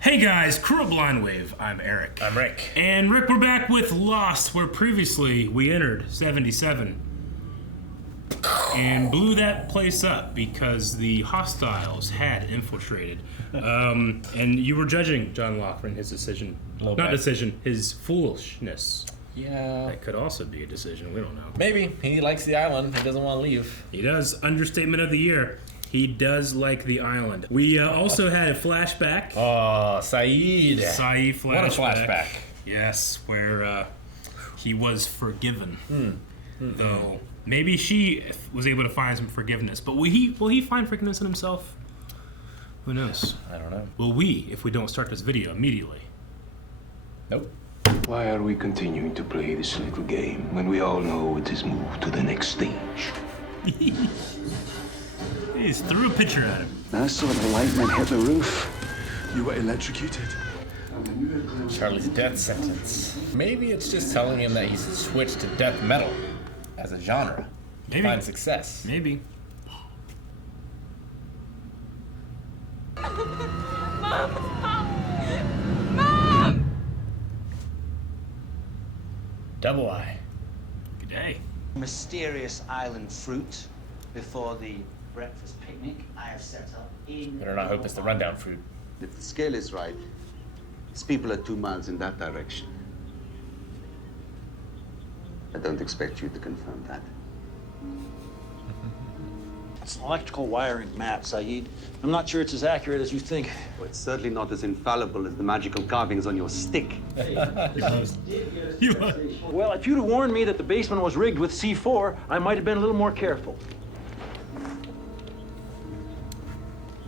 Hey guys, Crew of Blind Wave. I'm Eric. I'm Rick. And Rick, we're back with Lost, where previously we entered 77 and blew that place up because the hostiles had infiltrated. And you were judging John Loughran, his decision. His foolishness. Yeah. That could also be a decision, we don't know. Maybe. He likes the island. He doesn't want to leave. He does. Understatement of the year. He does like the island. We also had a flashback. Oh, Saeed. Saeed flashback. What a flashback. Yes, where he was forgiven. Though maybe she was able to find some forgiveness. But will he find forgiveness in himself? Who knows? I don't know. Will we, if we don't start this video immediately? Nope. Why are we continuing to play this little game when we all know it is moved to the next stage? He just threw a picture at him. I saw the lightning hit the roof. You were electrocuted. Charlie's death sentence. Maybe it's just telling him that he's switched to death metal as a genre. Maybe. Find success. Maybe. Mom! Double I. Good day. Mysterious island fruit before the breakfast picnic I have set up in... Better not hope it's the rundown fruit. If the scale is right, these people are 2 miles in that direction. I don't expect you to confirm that. It's an electrical wiring map, Saeed. I'm not sure it's as accurate as you think. Well, it's certainly not as infallible as the magical carvings on your stick. Well, if you'd have warned me that the basement was rigged with C4, I might have been a little more careful.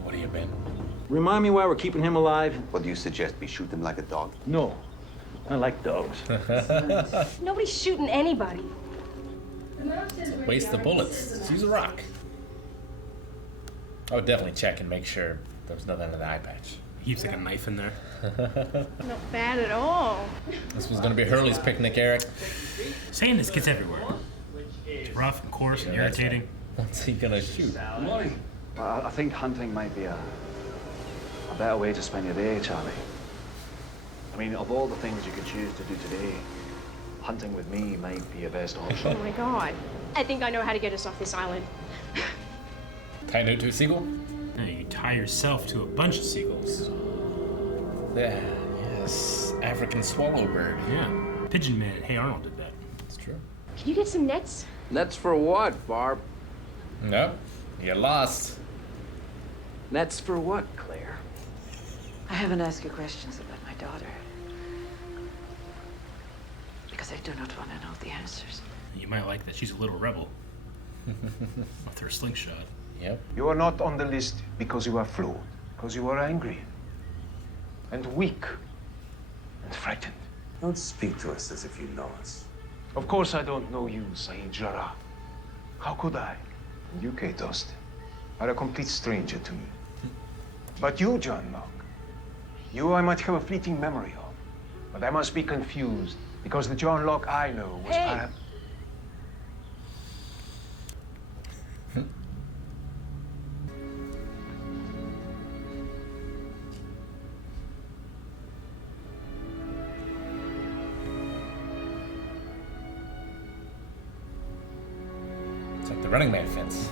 What have you been? Remind me why we're keeping him alive? What do you suggest? We shoot him like a dog? No. I like dogs. Nobody's shooting anybody. Waste the bullets. Just use a rock. I would definitely check and make sure there was nothing in the eye patch. He keeps like a knife in there. Not bad at all. This was gonna be Hurley's picnic, Eric. Saying this gets everywhere. It's rough and coarse and irritating. What's he gonna shoot? I think hunting might be a better way to spend your day, Charlie. I mean, of all the things you could choose to do today, hunting with me might be your best option. Oh my god. I think I know how to get us off this island. Tie it to a seagull? No, you tie yourself to a bunch of seagulls. Yeah, yes. African swallowbird. Yeah. Pigeon Man at Hey Arnold did that. That's true. Can you get some nets? Nets for what, Barb? Nope. You're lost. Nets for what, Claire? I haven't asked you questions about my daughter. Because I do not want to know the answers. You might like that she's a little rebel. With her slingshot. Yep. You are not on the list because you are flawed, because you are angry and weak and frightened. Don't speak to us as if you know us. Of course I don't know you, Saeed Jarrah. How could I? And you, Kate Austin, are a complete stranger to me. But you, John Locke, you I might have a fleeting memory of. But I must be confused, because the John Locke I know was perhaps... It's like the Running Man fence.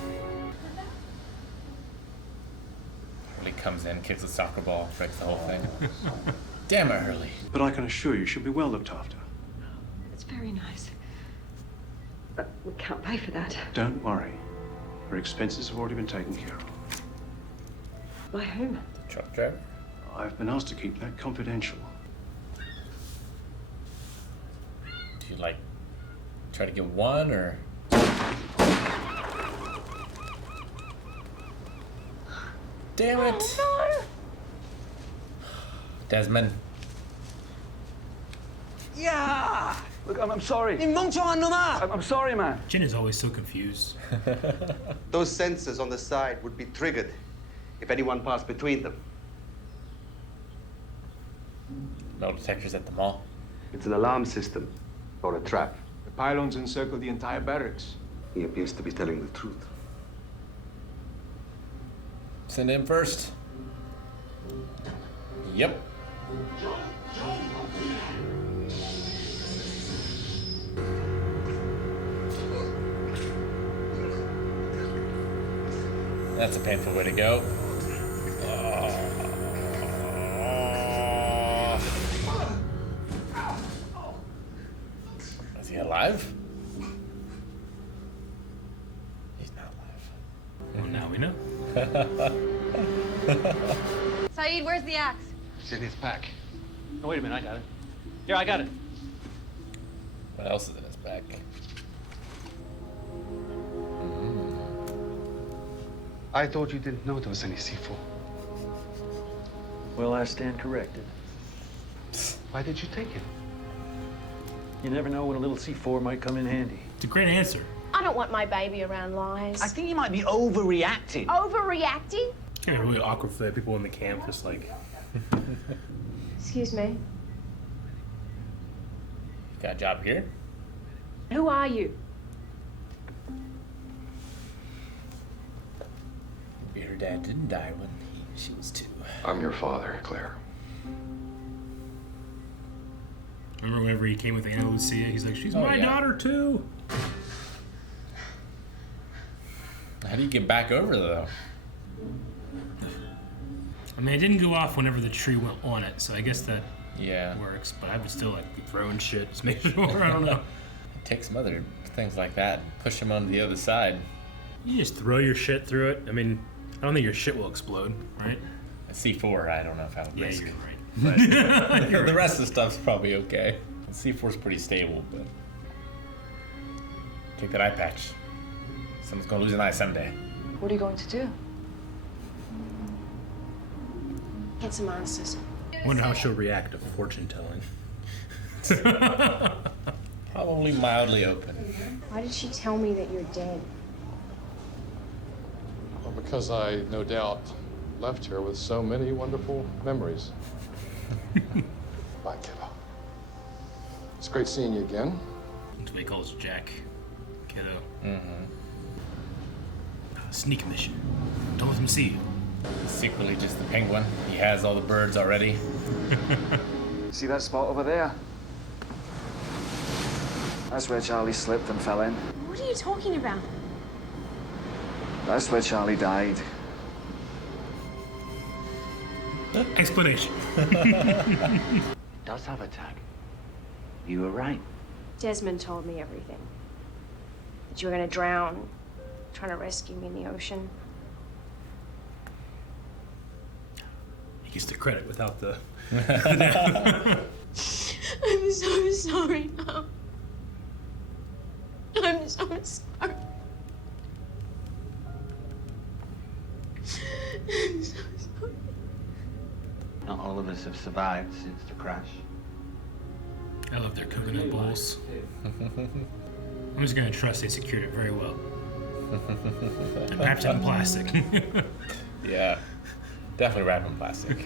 Hurley comes in, kicks a soccer ball, breaks the whole thing. Damn it, Hurley. But I can assure you she'll be well looked after. It's very nice. But we can't pay for that. Don't worry. Her expenses have already been taken care of. By whom? The truck driver. I've been asked to keep that confidential. Do you, like, try to get one, or...? Damn it! Oh, Desmond. Yeah! Look, I'm sorry. I'm sorry, man. Jen is always so confused. Those sensors on the side would be triggered if anyone passed between them. No detectors at the mall. It's an alarm system or a trap. The pylons encircle the entire barracks. He appears to be telling the truth. Send him first. Yep. That's a painful way to go. Is he alive? He's not alive. Well, now we know. Saeed, where's the axe? It's in his pack. Oh, wait a minute, I got it. Here, I got it. What else is in his back? I thought you didn't know there was any C4. Well, I stand corrected. Why did you take it? You never know when a little C4 might come in handy. It's a great answer. I don't want my baby around lies. I think you might be overreacting. Overreacting? Yeah, really awkward for the people in the camp, just like. Excuse me. Got a job here? Who are you? Maybe her dad didn't die when she was 2. I'm your father, Claire. Remember whenever he came with Anna Lucia? He's like, she's Oh, my yeah. daughter too. How do you get back over, though? I mean, it didn't go off whenever the tree went on it, so I guess that Yeah. works. But I would still like be throwing shit, just make sure. I don't know. Take some other things like that, push them on the other side. You just throw your shit through it. I mean, I don't think your shit will explode, right? A C4, I don't know if I would Yeah, risk. you're right. But the rest of the stuff's probably okay. C4's pretty stable, but take that eye patch. Someone's gonna lose an eye someday. What are you going to do? Get some answers. Wonder how she'll react to fortune telling. Probably mildly open. Why did she tell me that you're dead? Well, because I, no doubt, left here with so many wonderful memories. Bye, kiddo. It's great seeing you again. That's what he calls Jack. Kiddo. Mm-hmm. Sneak mission. Don't let them see you. Secretly just the penguin. He has all the birds already. See that spot over there? That's where Charlie slipped and fell in. What are you talking about? That's where Charlie died. Explanation. Does have a tag. You were right. Desmond told me everything. That you were gonna drown, trying to rescue me in the ocean. He gets the credit without the. I'm so sorry now. I'm so sorry. I'm so sorry. Not all of us have survived since the crash. I love their coconut bowls. I'm just gonna trust they secured it very well. And wrapped it in plastic. Yeah. Definitely wrapped in plastic.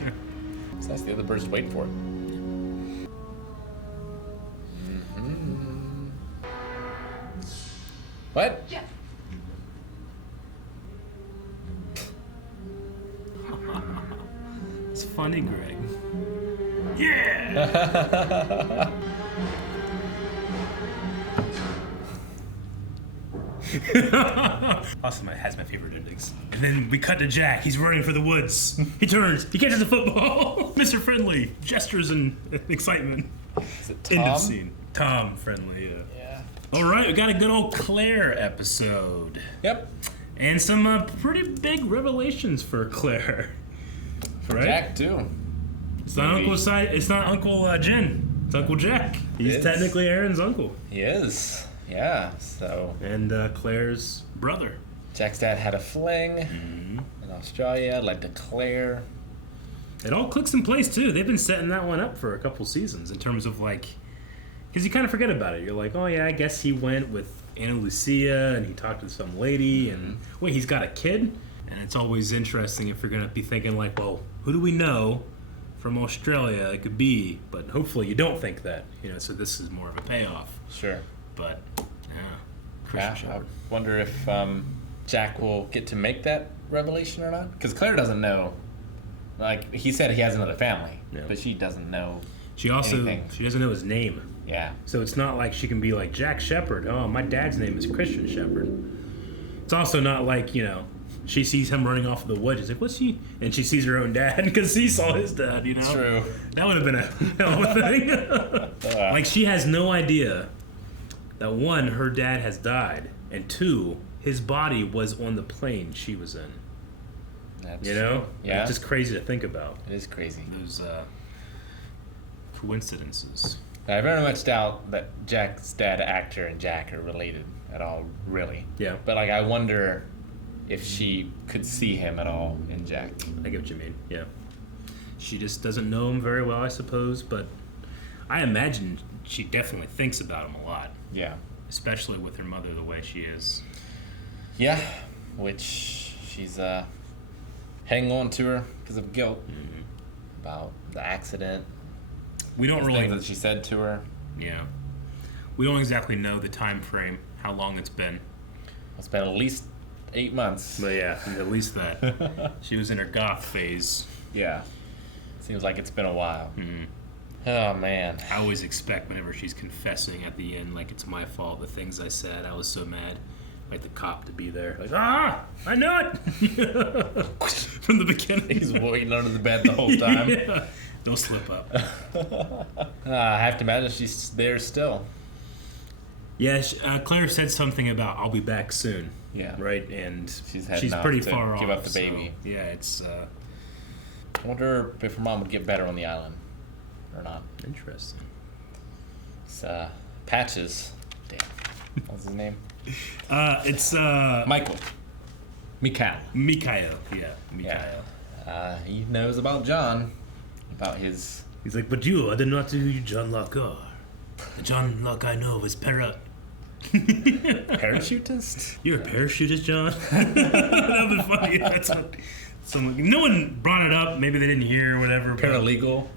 It's nice the other birds wait for it. Mm-hmm. What? It's funny, Greg. Yeah! Austin has my favorite endings. And then we cut to Jack. He's running for the woods. He turns. He catches a football. Mr. Friendly gestures in excitement. Is it Tom? End of scene. Tom Friendly. Yeah. All right, we got a good old Claire episode. Yep. And some pretty big revelations for Claire. Right? Jack too. It's not Uncle It's not Uncle Jen. It's Uncle Jack. He's technically Aaron's uncle. He is. Yeah. So. And Claire's brother. Jack's dad had a fling in Australia, led to Claire. It all clicks in place too. They've been setting that one up for a couple seasons in terms of like, because you kind of forget about it. You're like, oh yeah, I guess he went with Anna Lucia and he talked to some lady and wait, he's got a kid? And it's always interesting if you're gonna be thinking like, well, who do we know from Australia it could be? But hopefully you don't think that, so this is more of a payoff. Sure. But I wonder if Jack will get to make that revelation or not. Because Claire doesn't know Like, he said he has another family, Yeah. but she doesn't know. She also anything. she doesn't know his name. Yeah. So it's not like she can be like Jack Shepherd. Oh, my dad's name is Christian Shepherd. It's also not like, she sees him running off of the woods. She's like, what's he? And she sees her own dad because he saw his dad, It's true. That would have been a hell of a thing. Like, she has no idea that one, her dad has died, and two, his body was on the plane she was in. That's True. Yeah. It's just crazy to think about. It is crazy. Those coincidences. I very much doubt that Jack's dad, actor, and Jack are related at all, really. Yeah. But, like, I wonder if she could see him at all in Jack. I get what you mean, yeah. She just doesn't know him very well, I suppose, but I imagine she definitely thinks about him a lot. Yeah. Especially with her mother the way she is. Yeah, which she's hanging on to her because of guilt about the accident. We don't the really... things that she said to her. Yeah. We don't exactly know the time frame, how long it's been. It's been at least 8 months. But yeah, at least that. She was in her goth phase. Yeah. Seems like it's been a while. Mm-hmm. Oh, man. I always expect whenever she's confessing at the end, like, it's my fault, the things I said, I was so mad. Like the cop to be there. Like, I know it! From the beginning. He's waiting under the bed the whole time. Yeah. Don't slip up. I have to imagine she's there still. Yeah, Claire said something about, I'll be back soon. Yeah. Right? And She's pretty to far off. give up the baby. So, yeah, it's... I wonder if her mom would get better on the island or not. Interesting. It's Patches. Damn. What's his name? It's Michael. Mikhail. Yeah, Mikhail. Yeah. He knows about John. About his... He's like, but you, I did not know who you John Locke are. The John Locke I know is Parachutist? You're a parachutist, John? That would be funny. That's what someone... No one brought it up. Maybe they didn't hear or whatever. Paralegal?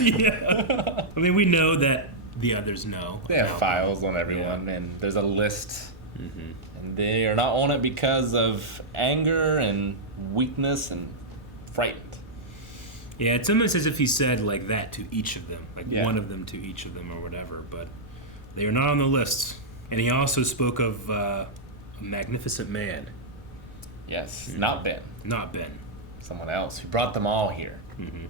Yeah. I mean, we know that the others know. They have files on everyone, and there's a list. Mm-hmm. And they are not on it because of anger and weakness and frightened. Yeah, it's almost as if he said like that to each of them. Like one of them to each of them or whatever. But they are not on the list. And he also spoke of a magnificent man. Yes, not Ben. Not Ben. Someone else who brought them all here. Mm-hmm.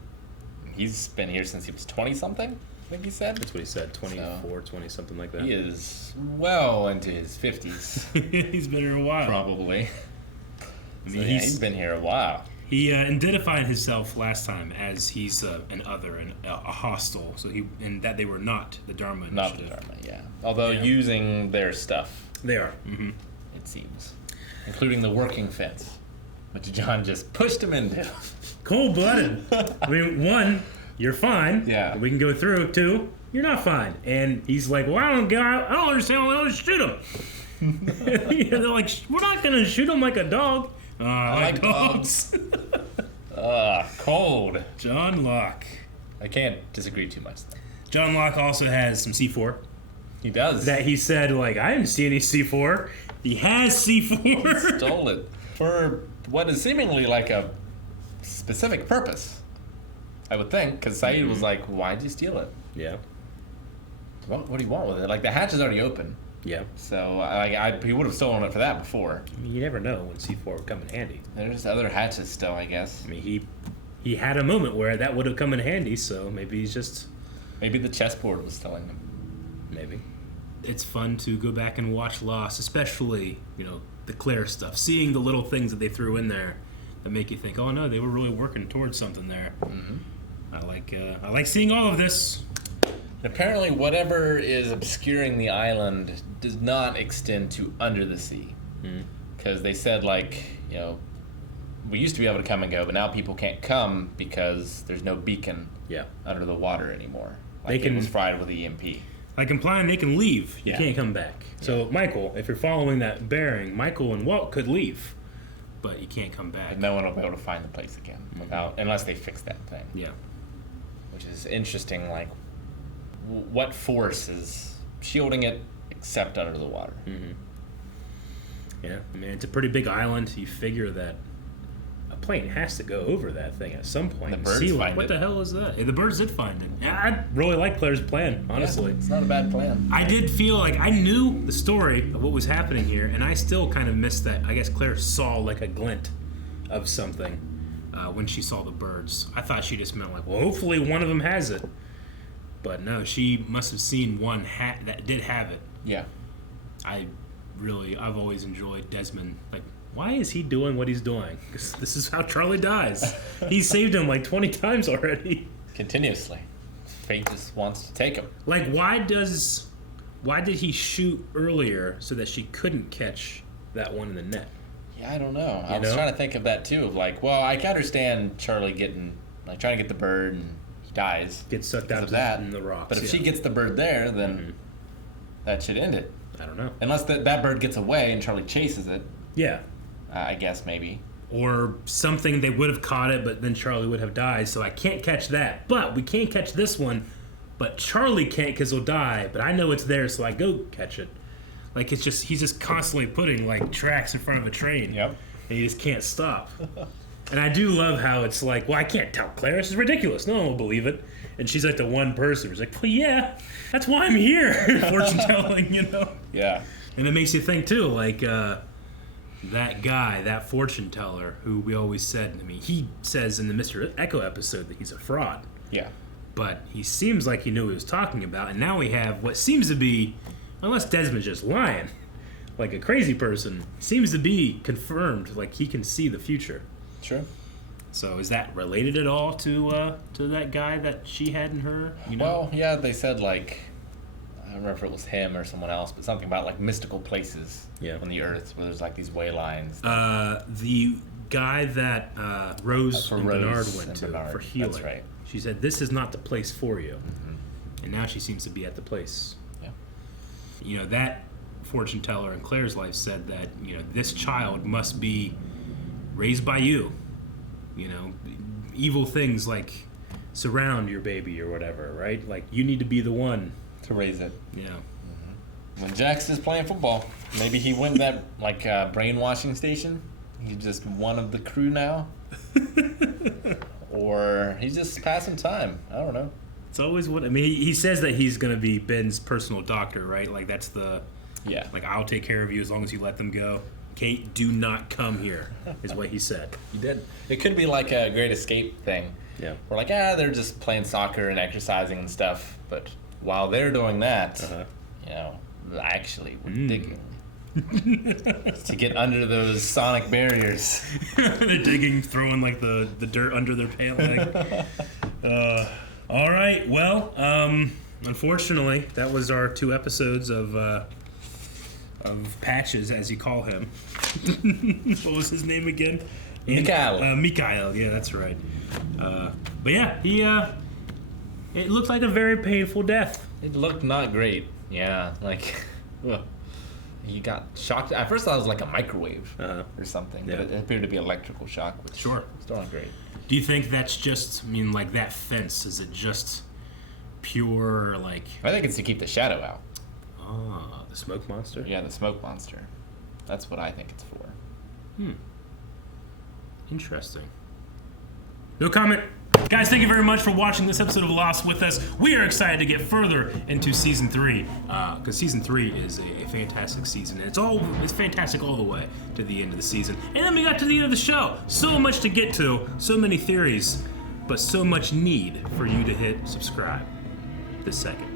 He's been here since he was 20-something, I think he said. That's what he said, 24, 20, something like that. He is well into his 50s. He's been here a while. Probably. I mean, So, yeah, he's been here a while. He identified himself last time as he's an other and a hostile. So and that they were not the Dharma Initiative. Not the Dharma, yeah. Although using their stuff. They are. Mm-hmm. It seems. Including the working fence, which John just pushed him into. Cold-blooded. I mean, one, you're fine. Yeah. We can go through. Two, you're not fine. And he's like, well, I don't understand why they don't shoot him. They're like, we're not going to shoot him like a dog. I like dogs. Cold. John Locke. I can't disagree too much, though. John Locke also has some C4. He does. That he said, like, I didn't see any C4. He has C4. He stole it for what is seemingly like a specific purpose, I would think, because Saeed was like, why'd you steal it? Yeah. What do you want with it? Like, the hatch is already open. Yeah. So he would have stolen it for that before. I mean, you never know when C4 would come in handy. There's other hatches still, I guess. I mean, he had a moment where that would have come in handy, so maybe he's just... Maybe the chessboard was telling him. Maybe. It's fun to go back and watch Lost, especially, the Claire stuff. Seeing the little things that they threw in there that make you think, oh no, they were really working towards something there. Mm-hmm. I like seeing all of this. Apparently, whatever is obscuring the island does not extend to under the sea. Because they said, we used to be able to come and go, but now people can't come because there's no beacon under the water anymore. It was fried with EMP. Like implying they can leave. You Yeah. can't come back. So, Michael, if you're following that bearing, Michael and Walt could leave, but you can't come back. But no one will be able to find the place again unless they fix that thing. Yeah. Which is interesting, what force is shielding it except under the water? Mm-hmm. Yeah, I mean, it's a pretty big island. You figure that a plane has to go over that thing at some point. The and birds see find what it. the hell is that? The birds did find it. Yeah, I really like Claire's plan, honestly. Yeah, it's not a bad plan. I did feel like I knew the story of what was happening here, and I still kind of missed that. I guess Claire saw like a glint of something when she saw the birds. I thought she just meant like, well, hopefully one of them has it. But no, she must have seen one that did have it. Yeah. I've always enjoyed Desmond. Like, why is he doing what he's doing? 'Cause this is how Charlie dies. He saved him like 20 times already. Continuously. Fate just wants to take him. Like, why did he shoot earlier so that she couldn't catch that one in the net? Yeah, I don't know. I was trying to think of that too. Of like, well, I can understand Charlie trying to get the bird and he dies. Gets sucked out of that in the rocks. But if she gets the bird there, then that should end it. I don't know. Unless that bird gets away and Charlie chases it. Yeah. I guess maybe. Or something, they would have caught it, but then Charlie would have died, so I can't catch that. But we can't catch this one, but Charlie can't because he'll die, but I know it's there, so I go catch it. Like, he's just constantly putting, like, tracks in front of a train. Yep. And he just can't stop. And I do love how it's like, well, I can't tell Claire, this is ridiculous. No one will believe it. And she's like the one person who's like, well, yeah, that's why I'm here. Fortune telling, Yeah. And it makes you think, too, like, that guy, that fortune teller, who we always said, I mean, he says in the Mr. Echo episode that he's a fraud. Yeah. But he seems like he knew what he was talking about, and now we have what seems to be, unless Desmond's just lying, like a crazy person, seems to be confirmed, like he can see the future. Sure. So is that related at all to that guy that she had in her? Well, yeah, they said like, I don't remember if it was him or someone else, but something about like mystical places on the earth where there's like these way lines. The guy that Rose and Bernard went to for healing. That's right. She said, this is not the place for you. Mm-hmm. And now she seems to be at the place. Yeah. That fortune teller in Claire's life said that, this child must be raised by you. Evil things like surround your baby or whatever, right? Like, you need to be the one to raise it. Yeah. Mm-hmm. When Jax is playing football, maybe he went that like brainwashing station. He's just one of the crew now. Or he's just passing time. I don't know. It's always what I mean. He says that he's going to be Ben's personal doctor, right? Like, that's the like, I'll take care of you as long as you let them go. Kate, do not come here, is what he said. He did. It could be like a Great Escape thing. Yeah. We're like, they're just playing soccer and exercising and stuff. But while they're doing that, actually, we're digging. To get under those sonic barriers. They're digging, throwing like the dirt under their pant leg. All right, well, unfortunately, that was our 2 episodes of Patches, as you call him. What was his name again? Mikhail. Mikhail, yeah, that's right. But yeah, he it looked like a very painful death. It looked not great. Yeah, like he got shocked. At first I thought it was like a microwave or something, but it appeared to be electrical shock, which still not great. Do you think that's just, like that fence, is it just pure, like... I think it's to keep the shadow out. Ah, the smoke monster? Yeah, the smoke monster. That's what I think it's for. Interesting. No comment. Guys, thank you very much for watching this episode of Lost with us. We are excited to get further into Season 3, because Season 3 is a fantastic season, and it's fantastic all the way to the end of the season. And then we got to the end of the show. So much to get to, so many theories, but so much need for you to hit subscribe this second.